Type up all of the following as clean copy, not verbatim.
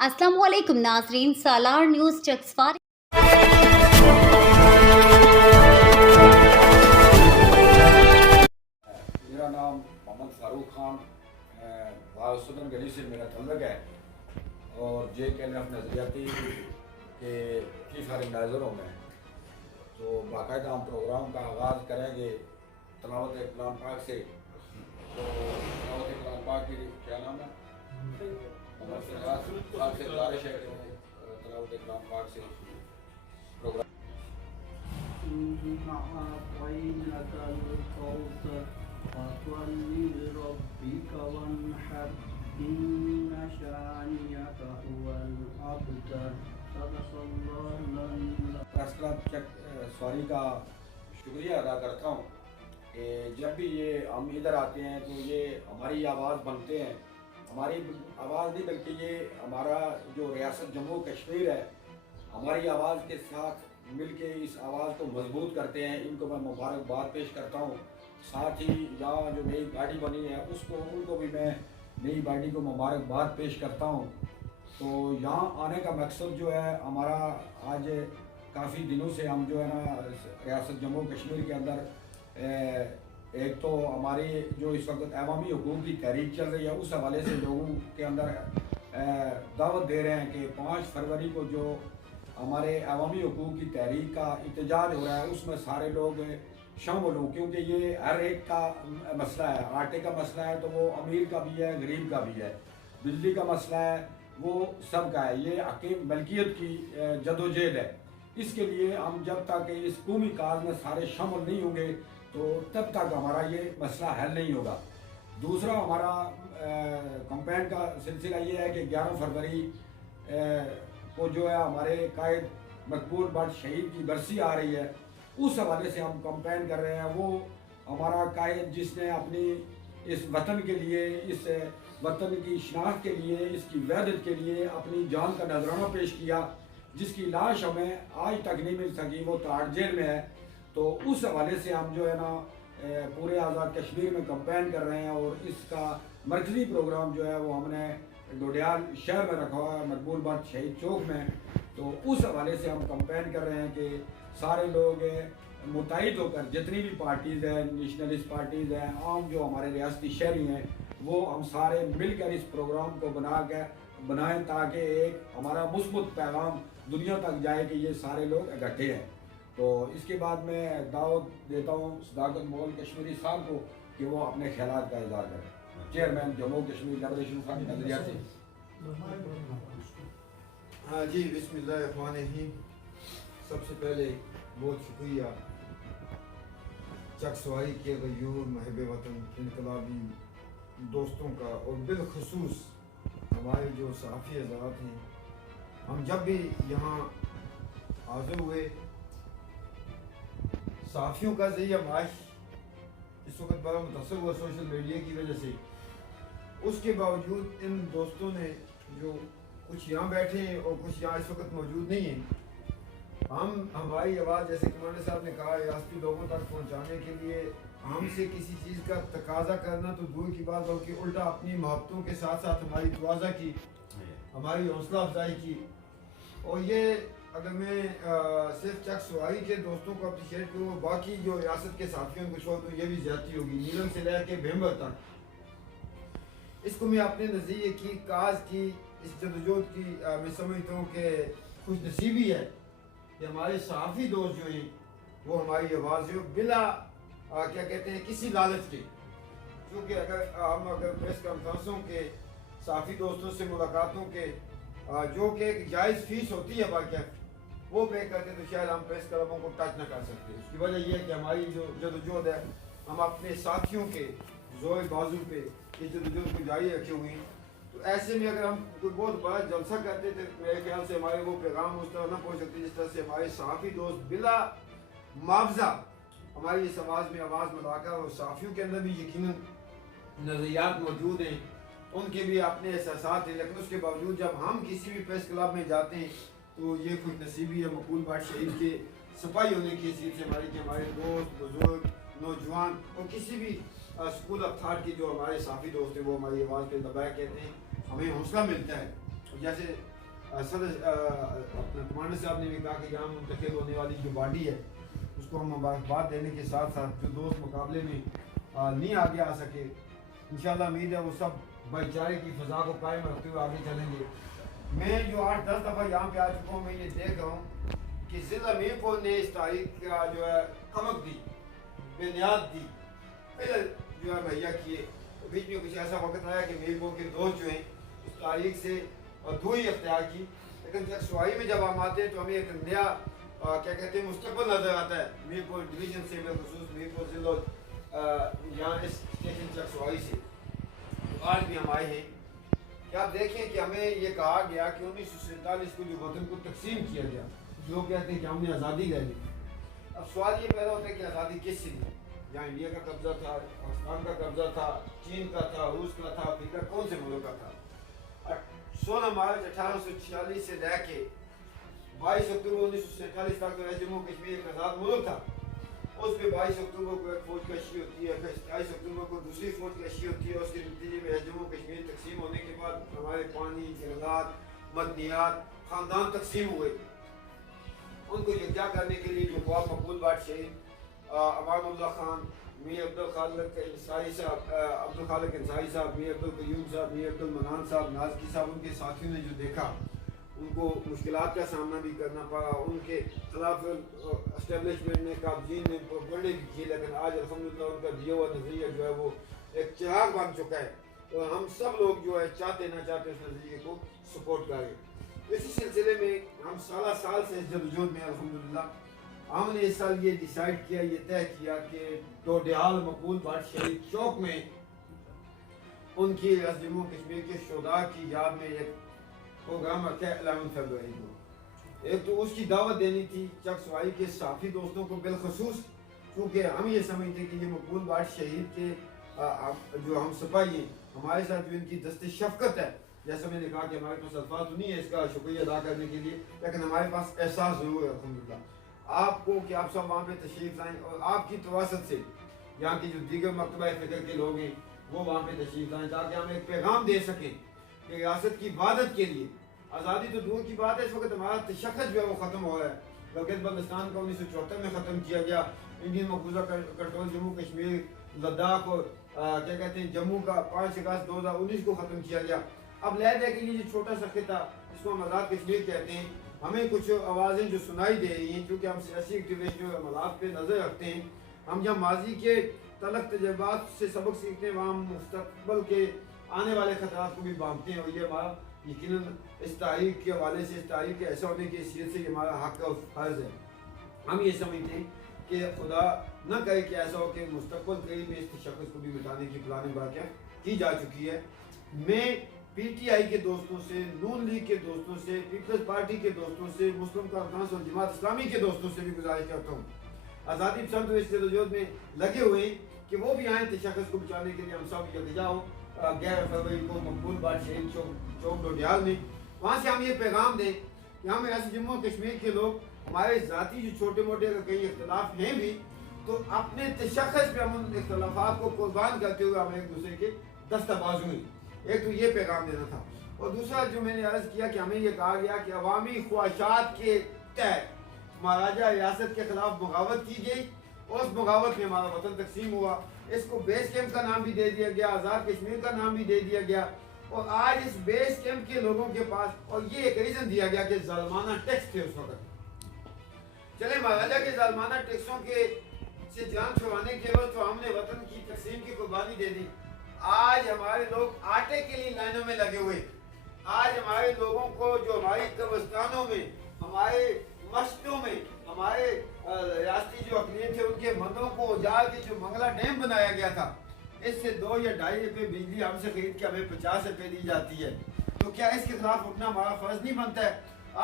अस्सलामुअलैकुम नाज़रीन, सालार न्यूज़ चक्सवार। मेरा नाम मोहम्मद फारूक खान सुदन गली से मेरा तल्लक है और JKNF नज़रियाती के चीफ ऑर्गेनाइज़र हूँ मैं। तो बाकायदा हम प्रोग्राम का आगाज़ करेंगे तलावत कलाम पाक से। तो तलावत कलाम पाक की क्या नाम है? से गुजारिश है कि तलावत कलाम पाक से प्रोग्राम प्रेस क्लब सॉरी का शुक्रिया अदा करता हूँ कि जब भी ये हम इधर आते हैं तो ये हमारी आवाज़ बनते हैं। हमारी आवाज़ नहीं बल्कि ये हमारा जो रियासत जम्मू कश्मीर है हमारी आवाज़ के साथ मिलके इस आवाज़ को मजबूत करते हैं। इनको मैं मुबारकबाद पेश करता हूँ। साथ ही यहाँ जो नई गाड़ी बनी है उनको भी मैं नई गाड़ी को मुबारकबाद पेश करता हूँ। तो यहाँ आने का मकसद जो है हमारा आज काफ़ी दिनों से हम जो है ना रियासत जम्मू कश्मीर के अंदर एक तो हमारी जो इस वक्त अवामी हुकूक की तहरीक चल रही है उस हवाले से लोगों के अंदर दावत दे रहे हैं कि 5 फरवरी को जो हमारे अवामी हुकूक की तहरीक का इत्तेजाज हो रहा है उसमें सारे लोग शामिल हों, क्योंकि ये हर एक का मसला है। आटे का मसला है तो वो अमीर का भी है, गरीब का भी है। बिजली का मसला है वो सब का है। ये हक़ मलकियत की जदोजहद है। इसके लिए हम जब तक इस कौमी काज में सारे शामिल नहीं होंगे तो तब तक हमारा ये मसला हल नहीं होगा। दूसरा हमारा कंपेन का सिलसिला ये है कि 11 फरवरी को जो है हमारे कायद मकबूल भट्ट शहीद की बरसी आ रही है। उस हवाले से हम कंपेन कर रहे हैं। वो हमारा कायद जिसने अपनी इस वतन के लिए, इस वतन की शनाख्त के लिए, इसकी वहदत के लिए अपनी जान का नजराना पेश किया, जिसकी लाश हमें आज तक नहीं मिल सकी, वो ताड़ जेल में है। तो उस हवाले से हम जो है ना पूरे आज़ाद कश्मीर में कंपेन कर रहे हैं और इसका मरकज़ी प्रोग्राम जो है वो हमने डोडियाल शहर में रखा हुआ है, मकबूल भट्ट शहीद चौक में। तो उस हवाले से हम कंपेन कर रहे हैं कि सारे लोग मुतहिद होकर जितनी भी पार्टीज़ हैं, नेशनलिस्ट पार्टीज़ हैं, आम जो हमारे रियासती शहरी हैं, वो हम सारे मिलकर इस प्रोग्राम को बनाएं ताकि एक हमारा मुस्बत पैगाम दुनिया तक जाए कि ये सारे लोग इकट्ठे हैं। तो इसके बाद मैं दावत देता हूँ सदाकत मोल कश्मीरी साहब को कि वो अपने ख्यालात का इज़हार करें। Chairman Jammu Kashmir liberation front के नज़रिया से। हाँ जी, बिस्मिल्लाहिर्रहमानिर्रहीम। सबसे पहले बहुत शुक्रिया चकसवाई के गयूर महब वतन इनकलाबी दोस्तों का और बिलखसूस हमारे जो सहाफ़ी हज़रात हैं। हम जब भी यहाँ हाज़िर हुए सहाफ़ियों का ज़रिया माश इस वक्त बड़ा मुतासर हुआ सोशल मीडिया की वजह से। उसके बावजूद इन दोस्तों ने जो कुछ यहाँ बैठे हैं और कुछ यहाँ इस वक्त मौजूद नहीं हैं, हमारी आवाज़ जैसे कमांडर साहब ने कहा रियासती लोगों तक पहुँचाने के लिए हमसे किसी चीज़ का तकाजा करना तो दूर की बात, बल्कि उल्टा अपनी मोहब्बतों के साथ साथ हमारी तवाज़ा की, हमारी हौसला अफजाई की। और ये अगर मैं सिर्फ चकसवाई के दोस्तों को अप्रिशिएट करूँ, बाकी जो रियासत के साथियों को छोड़ दूँ, ये भी ज़्यादती होगी। नीलम से ले के भेम्बर तक इसको मैं अपने नज़रिए की काज की इस जदोजहद की मैं समझता हूँ कि खुश नसीबी है कि हमारे सहाफ़ी दोस्त जो हैं वो हमारी आवाज़ जो बिला क्या कहते हैं किसी लालच के, क्योंकि अगर प्रेस कॉन्फ्रेंसों के सहाफ़ी दोस्तों से मुलाकातों के जो कि एक जायज़ फ़ीस होती है बाक़ी वो पे करते तो शायद हम प्रेस क्लबों को टच न कर सकते। उसकी वजह यह है कि हमारी जो जदोजहद है हम अपने साथियों के जोर बाजू पे इस जदोजहद को जारी रखे हुए हैं। तो ऐसे में अगर हम कोई बहुत बड़ा जलसा करते थे मेरे ख्याल से हमारे वो पैगाम उस तरह न पहुँच सकते जिस तरह से हमारे सहाफ़ी दोस्त बिला मुआवजा हमारी इस आवाज़ में आवाज़ मिलाकर, और सहाफ़ियों के अंदर भी यकीनन नज़रियात मौजूद हैं, उनके भी अपने एहसास हैं। लेकिन उसके बावजूद जब हम किसी भी प्रेस क्लब में जाते हैं तो ये खुश नसीबी है मकबूल भट्ट शहीद के सिपाही होने की हैसियत से हमारी कि हमारे दोस्त बुजुर्ग नौजवान और किसी भी स्कूल ऑफ थाट की जो हमारे साथी दोस्त हैं वो हमारी आवाज़ पे दबाए कहते हैं, हमें हौसला मिलता है। جیسے صدر اپنا کمانڈر صاحب نے بھی کہا کہ یہاں منتخب ہونے والی جو باڈی ہے اس کو ہم مبارکباد دینے کے ساتھ ساتھ جو دوست مقابلے میں نہیں آگے آ سکے انشاءاللہ امید ہے وہ سب بھائی چارے کی فضا کو قائم رکھتے ہوئے آگے چلیں گے. میں جو 8-10 دفعہ یہاں پہ آ چکا ہوں میں یہ دیکھ رہا ہوں کہ ضلع میرپور نے اس تاریخ کا جو ہے کمک دی, بنیاد دی. پہلے جو ہے بھیا کیے, بیچ میں کچھ ایسا وقت آیا کہ میرپور کے دوست جو ہیں اس تاریخ سے دوری اختیار کی, لیکن سوائی میں جب ہم آتے ہیں تو ہمیں ایک نیا کیا کہتے ہیں مستقبل نظر آتا ہے میرپور ڈویژن سے, بالخصوص میرپور ضلع یہاں اس اسٹیشن چکسوائی سے. آج بھی ہم آئے ہیں کہ آپ دیکھیں کہ ہمیں یہ کہا گیا کہ 1947 کو جو وطن کو تقسیم کیا گیا, لوگ کہتے ہیں کہ ہم نے آزادی لے لی. اب سوال یہ پیدا ہوتا ہے کہ آزادی کس سے دی؟ یہاں انڈیا کا قبضہ تھا, پاکستان کا قبضہ تھا, چین کا تھا, روس کا تھا, افریقہ کون سے ملک کا تھا؟ 16 مارچ 1846 سے لے کے 22 اکتوبر 1947 تک جو ہے جموں کشمیر ایک آزاد ملک تھا. اس پہ 22 اکتوبر کو ایک فوج کشی ہوتی ہے, پھر 27 اکتوبر کو دوسری فوج کشی ہوتی ہے. اس کے نتیجے میں جموں کشمیر تقسیم ہونے کے بعد ہمارے پانی, جنگلات, مدنیات, خاندان تقسیم ہوئے. ان کو یکجا کرنے کے لیے جو قوام مقبول بٹ شہید امان اللہ خان, میر عبدالخالق انصاری صاحب, عبدالخالق انصاری صاحب, میر عبدالقیوم صاحب, میر عبدالمنان صاحب, نازکی صاحب, ان کے ساتھیوں نے جو دیکھا ان کو مشکلات کا سامنا بھی کرنا پڑا. ان کے خلاف اسٹیبلشمنٹ نے قابضین نے بڑے بھی کیے, لیکن آج الحمدللہ ان کا دیا ہوا نظریہ جو ہے وہ ایک چراغ بن چکا ہے. اور ہم سب لوگ جو ہے چاہتے نہ چاہتے اس نظریے کو سپورٹ کریں. اسی سلسلے میں ہم سالہ سال سے اس جدوجہد میں الحمدللہ ہم نے اس سال یہ ڈیسائیڈ کیا, یہ طے کیا کہ ڈوڈیال مقبول بٹ شہید چوک میں ان کی جموں کشمیر کے شہداء کی یاد میں ایک پروگرام رکھا ہے 11 فروری کو. ایک تو اس کی دعوت دینی تھی چکسوائی کے صحافی دوستوں کو بالخصوص, کیونکہ ہم یہ سمجھتے کہ یہ مقبول بٹ شہید کے جو ہم سپاہی ہیں ہمارے ساتھ جو ان کی دست شفقت ہے, جیسا میں نے کہا کہ ہمارے پاس الفاظ تو نہیں ہے اس کا شکریہ ادا کرنے کے لیے, لیکن ہمارے پاس احساس ضرور ہے الحمدللہ آپ کو کہ آپ سب وہاں پہ تشریف لائیں اور آپ کی تواسط سے یہاں کی جو دیگر مکتبہ فکر کے لوگ ہیں وہ وہاں پہ تشریف لائیں, تاکہ ہم ایک پیغام دے سکیں کہ ریاست کی وحدت کے لیے آزادی تو دور کی بات ہے, اس وقت ہمارا تشخص جو ہے وہ ختم ہو رہا ہے. گلگت بلتستان کا 1974 میں ختم کیا گیا, انڈین مقبوضہ کنٹرول جموں کشمیر, لداخ اور کیا کہتے ہیں جموں کا 5 اگست 2019 کو ختم کیا گیا. اب لہذا کے لیے جو چھوٹا سا خطہ جس کو ہم آزاد کشمیر کہتے ہیں, ہمیں کچھ آوازیں جو سنائی دے رہی ہیں کیونکہ ہم سیاسی ایکٹیویشن اور عملات پہ نظر رکھتے ہیں. ہم جب ماضی کے تلخ تجربات سے سبق سیکھتے ہیں وہاں ہم مستقبل کے آنے والے خطرات کو بھی بانٹتے ہیں, اور یہ ہمارا یقیناً اس تاریخ کے حوالے سے, اس تاریخ کے ایسا ہونے کی حیثیت سے یہ ہمارا حق اور فرض ہے. ہم یہ سمجھتے ہیں کہ خدا نہ کرے کہ ایسا ہو کہ مستقبل قریب میں اس شخص کو بھی مٹانے کی پلاننگ واقعہ کی جا چکی ہے. میں پی ٹی آئی کے دوستوں سے, نون لیگ کے دوستوں سے, پیپلز پارٹی کے دوستوں سے, مسلم کانفرنس اور جماعت اسلامی کے دوستوں سے بھی گزارش کرتا ہوں آزادی پسند اس جدوجہد میں لگے ہوئے ہیں کہ وہ بھی آئیں تشخص کو بچانے کے لیے. ہم سب یکجا ہوں 11 فروری کو مقبول بٹ شہید چوک ڈوڈیال میں, وہاں سے ہم یہ پیغام دیں کہ ہم ایسے جموں کشمیر کے لوگ ہمارے ذاتی جو چھوٹے موٹے کئی اختلاف ہیں بھی, تو اپنے تشخص پہ ہم ان اختلافات کو قربان کرتے ہوئے ہم ایک دوسرے کے دستہ بازو ہیں. ایک تو یہ پیغام دینا تھا, اور دوسرا جو میں نے عرض کیا کہ ہمیں یہ کہا گیا کہ عوامی خواہشات کے تحت مہاراجہ ریاست کے خلاف بغاوت کی گئی, اور اس بغاوت میں ہمارا وطن تقسیم ہوا. اس کو بیس کیمپ کا نام بھی دے دیا گیا, آزاد کشمیر کا نام بھی دے دیا گیا, اور آج اس بیس کیمپ کے لوگوں کے پاس, اور یہ ایک ریزن دیا گیا کہ ظالمانہ ٹیکس تھے اس وقت. چلے مہاراجہ کے ظالمانہ ٹیکسوں کے سے جان چھڑوانے کے وقت تو ہم نے وطن کی تقسیم کی قربانی دے دی. آج ہمارے لوگ آٹے کے لیے لائنوں میں لگے ہوئے, آج ہمارے لوگوں کو جو ہماری قبرستانوں میں, ہمارے مسجدوں میں, ہمارے ریاستی جو اقلیت تھے ان کے مندروں کو اجاڑ کے جو منگلہ ڈیم بنایا گیا تھا, اس سے 2 یا 2.5 روپے بجلی ہم سے خرید کے ہمیں 50 روپے دی جاتی ہے. تو کیا اس کے خلاف اٹھنا ہمارا فرض نہیں بنتا ہے؟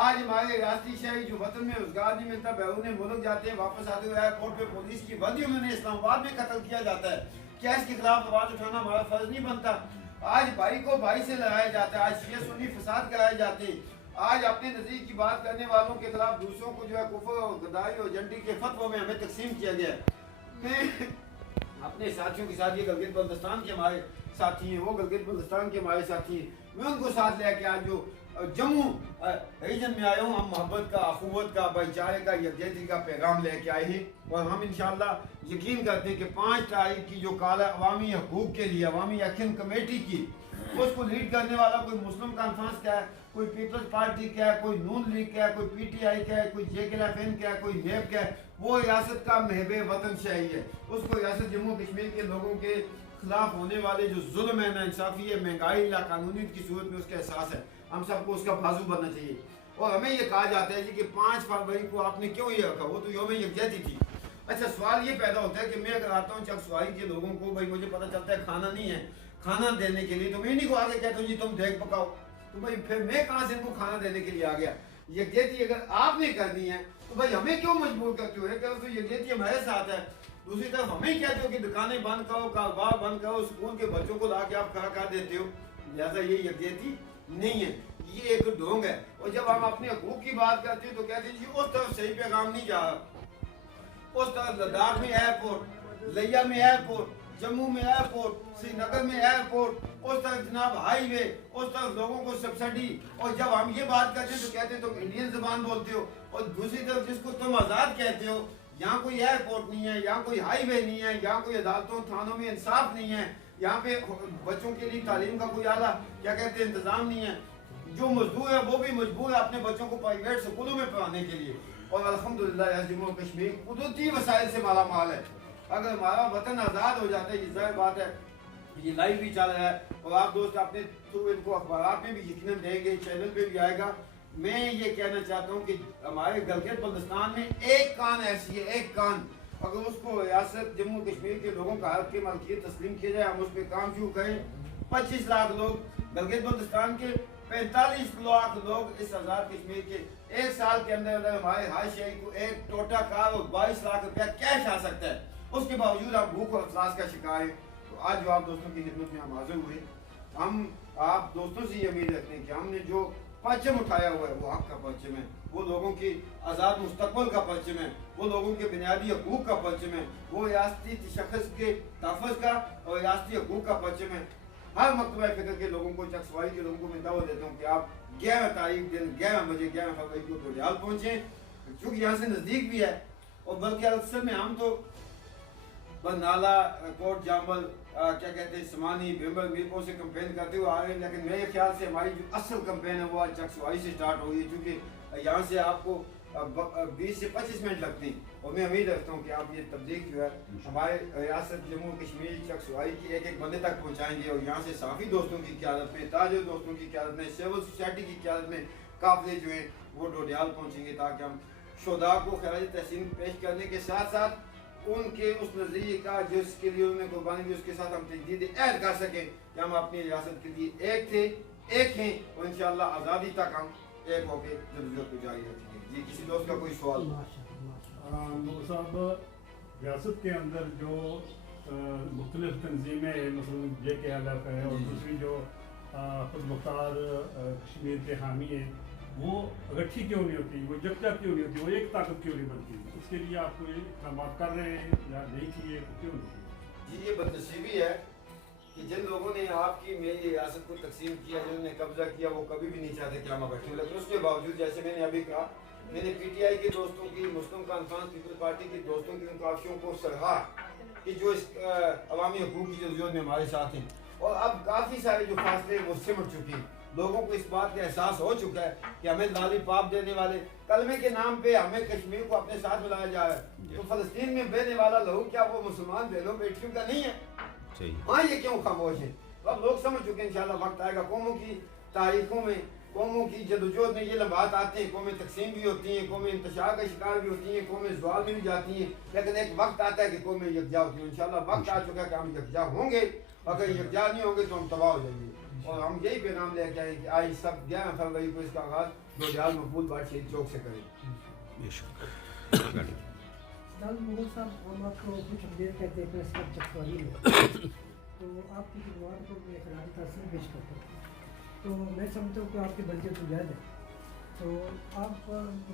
آج ہمارے ریاستی شہری جو وطن میں روزگار نہیں ملتا, بیرون ملک جاتے ہیں, واپس آتے ہوئے ایئرپورٹ پہ پولیس کی وردی انہوں نے اسلام آباد میں قتل کیا جاتا ہے. کیا اس کے خلاف آواز اٹھانا ہمارا فرض نہیں بنتا؟ آج بھائی کو بھائی سے لڑایا جاتا ہے, آج شیعہ سنی فساد کرائے جاتے ہیں, آج اپنے نظریے کی بات کرنے والوں کے خلاف دوسروں کو جو ہے کفر اور غداری اور جنٹی کے فتووں میں ہمیں تقسیم کیا گیا ہے. میں اپنے ساتھیوں کے ساتھ یہ گلگت بلتستان کے ہمارے साथी हैं, वो गिलगित बल्तिस्तान के हमारे साथी हैं, मैं उनको साथ लेके आज जो जम्मू रीजन में आया हूँ, हम मोहब्बत का, अखुवत का, भाईचारे का, यकजहती का पैगाम लेके आए हैं। और हम इंशाअल्लाह यकीन करते हैं कि 5 तारीख की जो काल अवामी हकूक़ के लिए अवामी एक्शन कमेटी की, उसको लीड करने वाला कोई मुस्लिम कॉन्फ्रेंस क्या है, कोई पीपल्स पार्टी क्या है, कोई नून लीग क्या है, कोई पीटीआई क्या है, कोई JKLFN क्या है, कोई नेब क्या है, वो रियासत का महबे वतन शाही है। उसको रियासत जम्मू कश्मीर के लोगों के खिलाफ होने वाले जो जुल्म है, नाइंसाफ़ी है, महंगाई या कानूनीत की सूरत में उसका एहसास है। हम सबको उसका बाजू बनना चाहिए। और हमें ये कहा जाता है जी कि 5 फरवरी को आपने क्यों ये रखा, वो तो यौम यकजहती थी। अच्छा, सवाल ये पैदा होता है कि मैं अगर आता हूँ चकसवाई के लोगों को, भाई मुझे पता चलता है खाना नहीं है, खाना देने के लिए तो मैं इन्हीं को आगे कहता हूँ जी तुम देख पकाओ, तो भाई फिर मैं कहाँ से इनको खाना देने के लिए आ गया। यकजहती अगर आपने करनी है तो भाई हमें क्यों मजबूर करते हो? तो यकजहती हमारे साथ है, दूसरी तरफ हमें कहते हो कि दुकानें बंद करो, कारोबार बंद करो, स्कूल के बच्चों को ला के आप खड़ा कर देते हो। लिहाजा ये यकजहती नहीं है, ये एक ढोंग है। और जब हम अपने हकूक की बात करते हैं तो कहते हैं जी उस तरफ सही पैगाम नहीं जा रहा। उस तरफ लद्दाख में एयरपोर्ट, लिया में एयरपोर्ट, जम्मू में एयरपोर्ट, श्रीनगर में एयरपोर्ट, उस तरफ जनाब हाईवे, उस तरफ लोगों को सब्सिडी। और जब हम ये बात करते हैं तो कहते हैं तुम इंडियन ज़बान बोलते हो। और दूसरी तरफ जिसको तुम आज़ाद कहते हो, यहाँ कोई एयरपोर्ट नहीं है, यहाँ कोई हाईवे नहीं है, यहाँ कोई अदालतों थानों में इंसाफ नहीं है, यहाँ पे बच्चों के लिए तालीम का कोई आला क्या कहते हैं इंतज़ाम नहीं है। जो मजदूर है वो भी मजबूर है अपने बच्चों को प्राइवेट स्कूलों में पढ़ाने के लिए। और अल्हम्दुलिल्लाह जम्मू कश्मीर कुदरती वसाइल से माला माल है। अगर हमारा वतन आज़ाद हो जाता है, ये ज़ाहिर बात है, ये लाइव भी चल रहा है और आप दोस्त अपने थ्रू इनको अखबार में भी यकीनन देंगे, चैनल पे भी आएगा। मैं ये कहना चाहता हूँ कि हमारे गिलगित बल्तिस्तान में एक कान ऐसी है, एक कान, अगर उसको रियासत जम्मू कश्मीर के लोगों का हक की मलकियत तस्लीम किया जाए, हम उस पर काम शुरू करें। 25 लाख लोग गिलगित बल्तिस्तान के, 45 लाख लोग इस आज़ाद कश्मीर के, एक साल के अंदर अंदर हमारे हर शहरी को एक टोटा कार और 22 लाख रुपया कैश आ सकता है। उसके बावजूद आप भूख और अफलास का शिकार हैं। तो आज जो आप दोस्तों की खिदमत में हम हाजिर हुए, हम आप दोस्तों से ये उम्मीद रखते हैं कि हमने जो परचम उठाया हुआ है वो हक का परचम है, वो लोगों की आज़ाद मुस्तकबिल का परचम है, वो लोगों के बुनियादी हकूक़ का परचम है, वो रियासती शख्स के तहफ़्फ़ुज़ का और रियासती हकूक़ का परचम है। हर मकतबा फ़िक्र के लोगों को, चकसवाई के लोगों को मैं दावत देता हूँ कि आप 11 तारीख दिन 11 बजे 11 फरवरी को डोडियाल पहुँचें, क्योंकि यहाँ से नज़दीक भी है। और बल्कि अक्सर में हम तो बरनाला, कोट जाम्बल, क्या कहते हैं, समानी, बेम्बल, मीरपुर से कंपेन करते हुए आ रहे हैं, लेकिन मेरे ख्याल से हमारी जो असल कंपेन है वो आज चकसवाई से स्टार्ट हो गई है, क्योंकि यहाँ से आपको 20 से 25 मिनट लगती हैं। और मैं उम्मीद रखता हूँ कि आप ये तब्लीग जो है हमारे रियासत जम्मू कश्मीर चकसवाई की एक एक बंदे तक पहुँचाएँगे। और यहाँ से साफ़ी दोस्तों की क़यादत में, ताजिर दोस्तों की क़यादत में, सिविल सोसाइटी की क़यादत में काफ़िले जो हैं वो डोडियाल पहुँचेंगे, ताकि हम शुहदा को खराज तहसीन पेश करने के साथ साथ उनके उस नज़रिए का जिसके लिए उन्होंने कुर्बानी दी, उसके साथ हम तजदीद ऐद कर सकें कि हम अपनी रियासत के लिए एक थे, एक हैं, और इंशाअल्लाह आज़ादी तक हम एक होकर जद्दोजहद को जारी रखेंगे। जी, किसी दोस्त का कोई सवाल? नूर साहब, रियासत के अंदर जो मुख्तलिफ तंजीमें, मसलन JKLF है और दूसरी जो खुद मुख्तार कश्मीर के हामी हैं, वो इकट्ठी क्यों नहीं होती, वो जगजा क्यों नहीं होती, वो एक ताकत क्यों नहीं बनती? उसके लिए आप कोई इक़दाम कर रहे हैं या नहीं किए तो क्यों नहीं किए? जी, ये बदनसीबी है कि जिन लोगों ने आपकी मेरी रियासत को तकसीम किया, जिन्होंने कब्जा किया, वो कभी भी नहीं चाहते कि हम इकट्ठे, लेकिन उसके बावजूद जैसे मैंने अभी कहा, मैंने PTI के दोस्तों की, मुस्लिम कॉन्फ्रेंस, पीपल्स पार्टी के दोस्तों की उन काफियों को सराहा कि जो इस अवामी हकूक़ की जदोजहद में हमारे साथ हैं। और अब काफ़ी सारे जो फासले वो सिमट चुके हैं, लोगों को इस बात का एहसास हो चुका है कि हमें लॉलीपॉप देने वाले, कलमे के नाम पे हमें कश्मीर को अपने साथ मिलाया जा रहा है। तो फ़लस्तीन में बहने वाला लहू क्या वो मुसलमान बहनों बेटियों का नहीं है? हाँ, ये क्यों खामोश है? तो अब लोग समझ चुके हैं, इंशाल्लाह वक्त आएगा। कौमों की तारीखों में, कौमों की जदोजहद में ये लम्हात आते हैं, कौमें तकसीम भी होती हैं, कौमें इंतशार का शिकार भी होती हैं, कौमें ज़वाल में भी जाती हैं, लेकिन एक वक्त आता है कि कौमें यकजा होती हैं। इंशाल्लाह वक्त आ चुका है कि हम यकजा होंगे, अगर यकजा नहीं होंगे तो हम तबाह हो जाएंगे। और हम यही पैगाम लेके आए कि आज सब 11 फरवरी को इसका आगाज़ डोडियाल मकबूल बाट शहीद चौक से करें। मोहम्मद साहब, हम आपको कुछ अपडेट कहते हैं प्रेस क्लब चकसवाई में, तो आपकी खिदमत को मैं खराज तासीर पेश करता हूँ। तो मैं समझता हूँ कि आपके बल्कि तो जायज़ है। तो आप,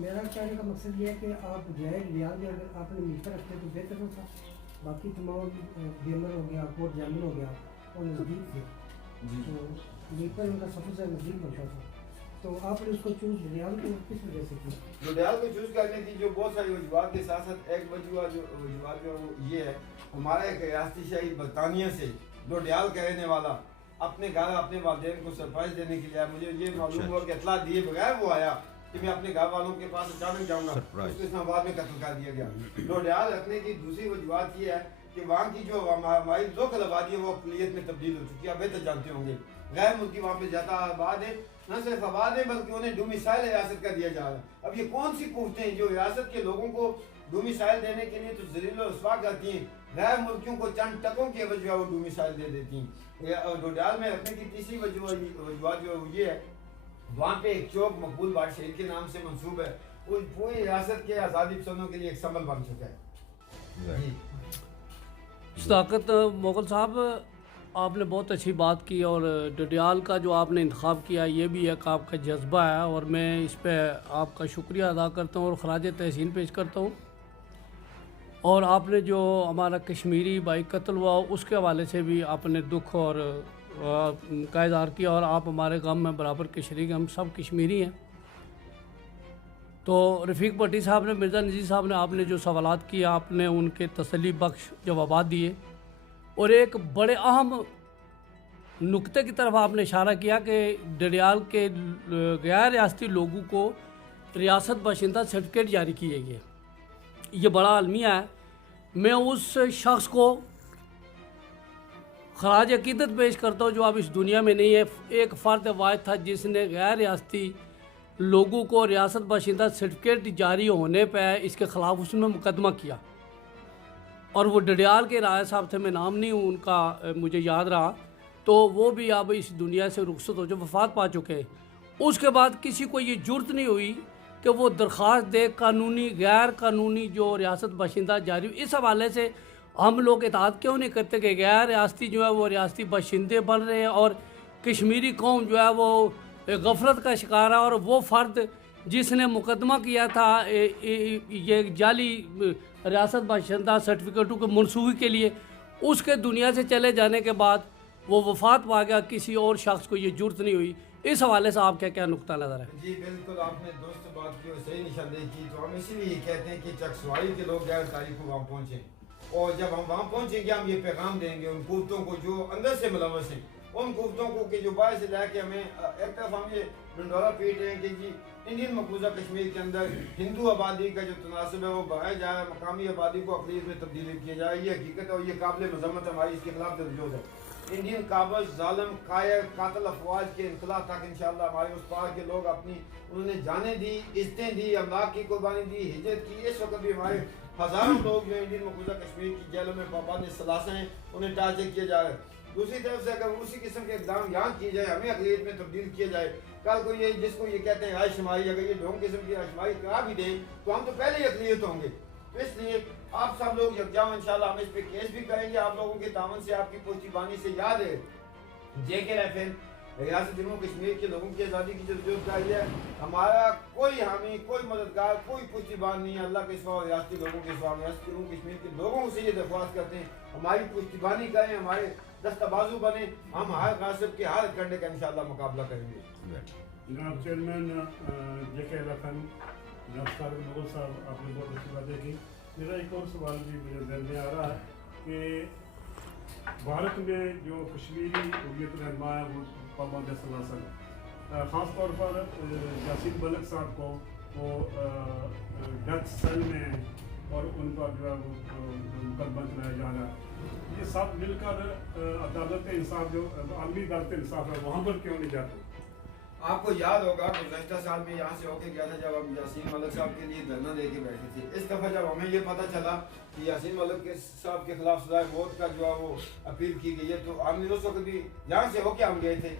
मेरा कहने का मकसद ये है कि आप जायज़ लिहाज में अगर आपने मिलकर रखते तो बेहतर होता। बाकी तमाम बेमन हो गया, कोट जामन हो गया, और नज़दीक थे, जी तो नेपाल उनका सफ़र से नज़दीक पड़ता था, तो आपने उसको चूज़ डडियाल को किस वजह से किया? डोडियाल को चूज़ करने की जो बहुत सारी वजूहत के साथ साथ एक वजूहत जो वो ये है, हमारा एक रियासती शहरी बरतानिया से डोडियाल का रहने वाला अपने घर अपने वालिदैन को सरप्राइज देने के लिए आया। मुझे ये मालूम हुआ कि इतला दिए बगैर वो आया कि मैं अपने घर वालों के पास अचानक जाऊंगा, उसको इस्लामाबाद में कत्ल कर दिया गया। डोडियाल रखने की दूसरी वजूहत ये है कि वहाँ की जो हमारी लोकल आबादी है वो अक़लियत में तब्दील हो चुकी है। आप बेहतर जानते होंगे गैर मुल्की वहाँ पे ज़्यादा आबाद है, न सिर्फ आबाद है बल्कि उन्हें डोमिसाइल रियासत का दिया जा रहा है। अब ये कौन सी कुव्वतें हैं जो रियासत के लोगों को डोमिसाइल देने के लिए तो ज़लील व रुस्वा करती हैं, गैर मुल्कियों को चंद टकों की एवज वो डोमिसाइल दे देती हैं। डोडियाल में रखने की तीसरी वजूहत जो ये है, वहाँ पे एक चौक मकबूल बादशाह के नाम से मंसूब है, वो पूरी रियासत के आज़ादी पसंदों के लिए एक संबल बन चुका है। जी सदाकत मोगल साहब, आपने बहुत अच्छी बात की और डडियाल का जो आपने इंतखाब किया ये भी एक आपका जज्बा है और मैं इस पे आपका शुक्रिया अदा करता हूँ और ख़राज तहसीन पेश करता हूँ। और आपने जो हमारा कश्मीरी भाई कत्ल हुआ उसके हवाले से भी आपने दुख और का इज़हार किया और आप हमारे गम में बराबर के शरीक, हम सब कश्मीरी हैं। तो रफ़ीक भट्टी साहब ने, मिर्ज़ा नज़ीर साहब ने, आपने जो सवालात किए आपने उनके तसल्ली बख्श जवाबात दिए और एक बड़े अहम नुक्ते की तरफ आपने इशारा किया कि डडियाल के गैर रियासती लोगों को रियासत बाशिंदा सर्टिफिकेट जारी किए गए। ये बड़ा अलमिया है। मैं उस शख्स को ख़राज अक़ीदत पेश करता हूँ जो अब इस दुनिया में नहीं है। एक फ़र्द वाहिद था जिसने गैर रियासती लोगों को रियासत बाशिंदा सर्टिफिकेट जारी होने पर इसके ख़िलाफ़ उसने मुकदमा किया और वो डडियाल के राय साहब थे, मैं नाम नहीं उनका मुझे याद रहा, तो वो भी अब इस दुनिया से रुखसत हो जो वफ़ात पा चुके हैं। उसके बाद किसी को ये जुर्त नहीं हुई कि वो दरख्वास्त दे कानूनी गैर कानूनी जो रियासत बाशिंदा जारी। इस हवाले से हम लोग इताअत क्यों नहीं करते कि गैर रियासती जो है वो रियासती बाशिंदे बन रहे हैं और कश्मीरी कौम जो है वो गफलत का शिकार है। और वो फ़र्द जिसने मुकदमा किया था ये जाली रियासत बाशिंदा सर्टिफिकेटों के मनसूखी के लिए, उसके दुनिया से चले जाने के बाद वो वफ़ात पा गया, किसी और शख्स को ये जुर्त नहीं हुई। इस हवाले से आपका क्या नुक्ता नज़र है? जी बिल्कुल, आपने दोस्त बात की और सही निशानदेही की। तो हम इसीलिए कहते हैं कि चकसवारी के लोग गैर तारीख को वहाँ पहुँचें और जब हम वहाँ पहुँचेंगे हम ये पैगाम देंगे उन कुव्वतों को जो अंदर से मुलव्वस हैं, उन कुव्वतों को कि जो बाहर से लाके हमें एक तरफ हम ये डंडोरा पीट रहे हैं कि जी इंडियन मकबूजा कश्मीर के अंदर हिंदू आबादी का जो तनासब है वो बढ़ाया जाए, मकामी आबादी को अक़लियत में तब्दील किया जाए। ये हकीकत है और ये काबिल मज़म्मत हमारी इसके खिलाफ जदोजहद है। इंडियन काबज जालिम कायर कातल अफवाज के इनकला तक इंशाअल्लाह हमारे उस पार के लोग अपनी उन्होंने जानें दी, इज़्ज़तें दी, अमलाक की कुर्बानी दी, हिजरत की। इस वक्त भी हमारे हज़ारों लोग जो इंडियन मकबूजा कश्मीर की जेलों में पाबंद सलासा हैं, उन्हें टारगेट किया जा रहा है। दूसरी तरफ से अगर उसी किस्म के इक़दाम यहाँ किए जाए, हमें अक़लियत में तब्दील किया जाए, कल को ये जिसको ये कहते हैं रायशुमारी, अगर ये ढोंग किस्म की रायशुमारी करा भी दें तो हम तो पहले ही अक़लियत होंगे। तो इसलिए आप सब लोग यकजा इंशाअल्लाह हम इस पे केस भी करेंगे आप लोगों के तावन से, आपकी पुश्तबानी से। याद है JKFN रियासत जम्मू कश्मीर के लोगों की आज़ादी की जदोजहद का है, हमारा कोई हामी, कोई मददगार, कोई पुश्तबान नहीं है अल्लाह के सिवा, रियासती लोगों के सिवा। रियासत जम्मू कश्मीर के लोगों से ये दरख्वास्त करते हैं हमारी पुश्तबानी करें, हमारे दस्तबाजू बने, हम हर गासिब के हर कंडे का इंशाअल्लाह मुकाबला करेंगे। जनाब चेयरमैन JKFN जनाब मुगल साहब, आपने बहुत अच्छी बातें की। मेरा एक और सवाल भी मेरे दिल में आ रहा है कि भारत में जो कश्मीरी हुर्रियत रहनुमा है वो पाबंद सलासा है, ख़ास तौर पर यासीन मलिक साहब को वो डेथ सेल में और उन पर जो है वो मुकदमा चलाया जा रहा है। ये सब मिलकर अदालत इंसाफ जो आलमी अदालत इंसाफ है वहाँ पर क्यों नहीं जाते? आपको याद होगा गुज़श्ता साल में यहाँ से होके गया था जब हम यासीन मलिक साहब के लिए धरना दे के बैठे थे। इस दफ़ा जब हमें ये पता चला कि यासीन मलिक साहब के खिलाफ सज़ाए मौत का जो है वो अपील की गई है, तो हमने उस वक्त भी यहाँ से होके हम गए थे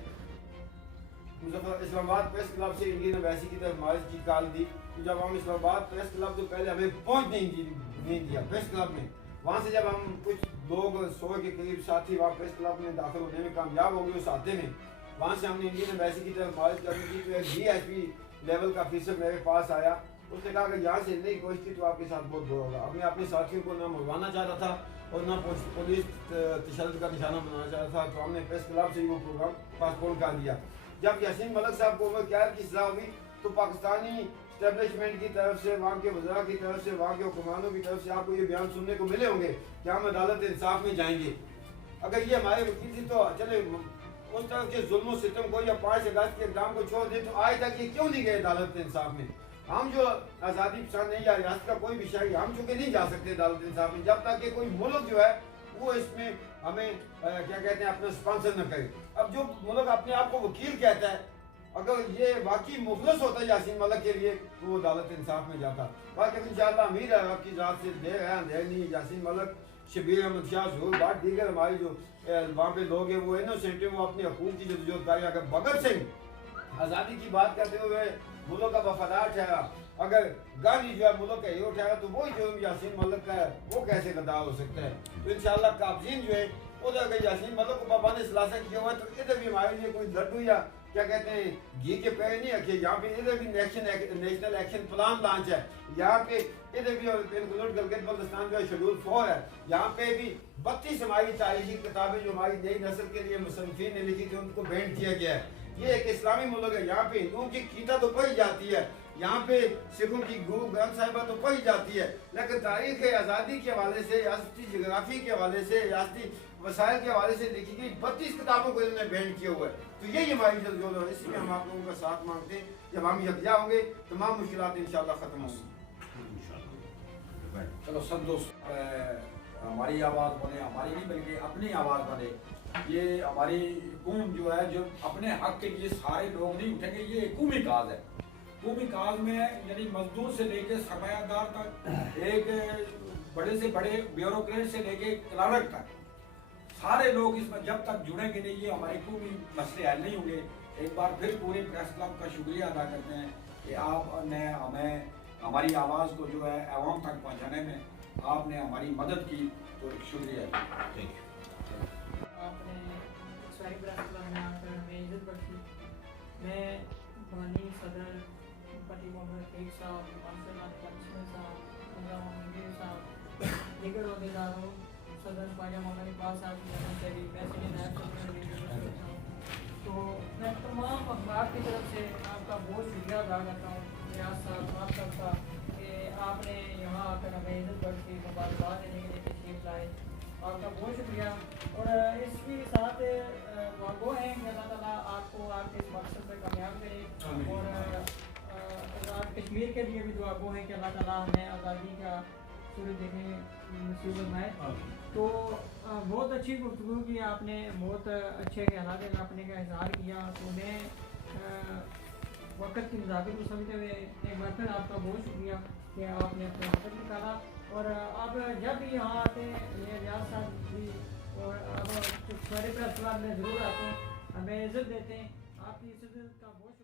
इस्लामाबाद प्रेस क्लब से इंडियन एम्बेसी की तरफ मार्च की कॉल दी। तो जब हम इस्लामाबाद प्रेस क्लब तो पहले हमें पहुँच नहीं दिया प्रेस क्लब में। वहाँ से जब हम कुछ लोग 100 के करीब साथी वहाँ प्रेस क्लब में दाखिल होने में कामयाब हो गए उस हाथे में, वहाँ से हमने इंडियन एम्बेसी की तरफ मार्च करने की। तो एक VIP लेवल का ऑफिसर मेरे पास आया, उसने कहा कि यहाँ से नहीं कोशिश की तो आपके साथ बहुत बुरा होगा। अब मैं अपने साथियों को ना मरवाना चाह रहा था اور نہ پولیس تشدد کا نشانہ بنانا چاہتا تھا. تو ہم نے پریس کلب سے ہی وہ پروگرام پاسپورٹ کر دیا. جب یاسین ملک صاحب کو عمر قید کی سزا ہوئی تو پاکستانی اسٹیبلشمنٹ کی طرف سے، وہاں کے وزراء کی طرف سے، وہاں کے حکمرانوں کی طرف سے آپ کو یہ بیان سننے کو ملے ہوں گے کہ ہم عدالت انصاف میں جائیں گے. اگر یہ ہمارے وکیل تھی تو چلے اس طرح کے ظلم و ستم کو یا 5 اگست کے اقدام کو چھوڑ دیں، تو آج تک یہ کیوں نہیں گئے عدالت انصاف میں؟ ہم جو آزادی پسند نہیں یا ریاست کا کوئی بھی شہری، ہم چونکہ نہیں جا سکتے عدالت انصاف میں جب تک کہ کوئی ملک جو ہے وہ اس میں ہمیں کیا کہتے ہیں اپنا اسپانسر نہ کرے. اب جو ملک اپنے آپ کو وکیل کہتا ہے، اگر یہ واقعی مخلص ہوتا ہے یاسین ملک کے لیے تو وہ عدالت انصاف میں جاتا. باقی انشاءاللہ امید ہے آپ کی ذات سے دیر ہے اندھیر نہیں. یاسین ملک، شبیر احمد شاہ، ظہور بٹ، دیگر ہماری جو وہاں پہ لوگ ہیں وہ انوسینٹ ہیں، وہ اپنے حقوق کی جدوجہد کر رہے ہیں. اگر بھگت سنگھ آزادی کی بات کرتے ہوئے ملک کا وفادار ٹھہرا، اگر گاندھی جو ہے ملک کا ہیرو ٹھہرا، تو وہی جو یاسین ملک کا ہے وہ کیسے غدار ہو سکتا ہے؟ تو انشاءاللہ قابضین جو ہے ادھر اگر یاسین ملک کو پابند ثلاثہ کیا ہوا ہے تو ادھر بھی ہمارے لیے کوئی لڈو یا کیا کہتے ہیں گھی کے پیر نہیں رکھے. یہاں پہ ادھر بھی نیشنل ایکشن پلان لانچ ہے. یہاں پہ ادھر بھی انکلوڈ گلگت بلتستان جو ہے شیڈول 4 ہے. یہاں پہ بھی 32 ہماری تاریخی کتابیں جو ہماری نئی نسل کے لیے مصنفین نے لکھی تھی ان کو بینڈ کیا گیا ہے. یہ ایک اسلامی ملک ہے. یہاں پہ ہندوؤں کی گیتا تو پڑھی جاتی ہے، یہاں پہ سکھوں کی گرو گرنتھ صاحبہ تو پڑھی جاتی ہے، لیکن تاریخ آزادی کے حوالے سے، ریاستی جغرافی کے حوالے سے، ریاستی وسائل کے حوالے سے لکھی گئی 32 کتابوں کو انہوں نے بینڈ کیا ہوا ہے. تو یہی ہماری جدوجہد ہے. اس میں ہم آپ لوگوں کا ساتھ مانگتے ہیں. جب ہم یکجا ہوں گے تمام مشکلات انشاءاللہ ختم ہوں گی. چلو سب دوست ہماری آواز بنے، ہماری نہیں بلکہ اپنی آواز بنے. یہ ہماری قوم جو ہے جو اپنے حق کے لیے سارے لوگ نہیں اٹھیں گے. یہ قومی کاز ہے. قومی کاز میں یعنی مزدور سے لے کے سرمایہ دار تک، ایک بڑے سے بڑے بیوروکریٹ سے لے کے کلرک تک، سارے لوگ اس میں جب تک جڑیں گے نہیں یہ ہماری قومی مسئلے حل نہیں ہوں گے. ایک بار پھر پورے پریس کلب کا شکریہ ادا کرتے ہیں کہ آپ نے ہمیں ہماری آواز کو جو ہے عوام تک پہنچانے میں آپ نے ہماری مدد کی، تو شکریہ. آپ نے ساری پریس کلب میں آ کر ہمیں عزت بخشی. میں بانی صدر پتی محمد رفیق صاحب، مانسر کمشنر صاحب، منیر صاحب، دیگر عہدیداروں، صدر خواجہ محمد اقبال صاحب کی جانب سے بھی، پریسیڈنٹ نائب صدر، تو میں تمام اخبار کی طرف سے آپ کا بہت شکریہ ادا کرتا ہوں ریاض صاحب، آپ سب کا، کہ آپ نے یہاں آ کر ہمیں عزت بخشی، مبارکباد دینے کے لیے تشریف لائے. آپ کا بہت شکریہ. اور اس کے ساتھ دعا گو ہیں کہ اللہ تعالیٰ آپ کو آپ کے اس مقصد میں کامیاب کرے. اور کشمیر کے لیے بھی دعا گو ہیں کہ اللہ تعالیٰ ہمیں آزادی کا سورج دیکھنے نصیب فرمائے. تو بہت اچھی گفتگو کی آپ نے، بہت اچھے خیالات اپنے کا اظہار کیا. تو میں وقت کی نزاکت کو سمجھتے ہوئے ایک بار پھر آپ کا بہت شکریہ کہ آپ نے اپنا وقت نکالا. اور آپ جب بھی یہاں آتے ہیں، یہ ریاض صاحب بھی اور آپ سارے پریس کلب میں ضرور آتے ہیں، ہمیں عزت دیتے ہیں. آپ کی عزت کا بہت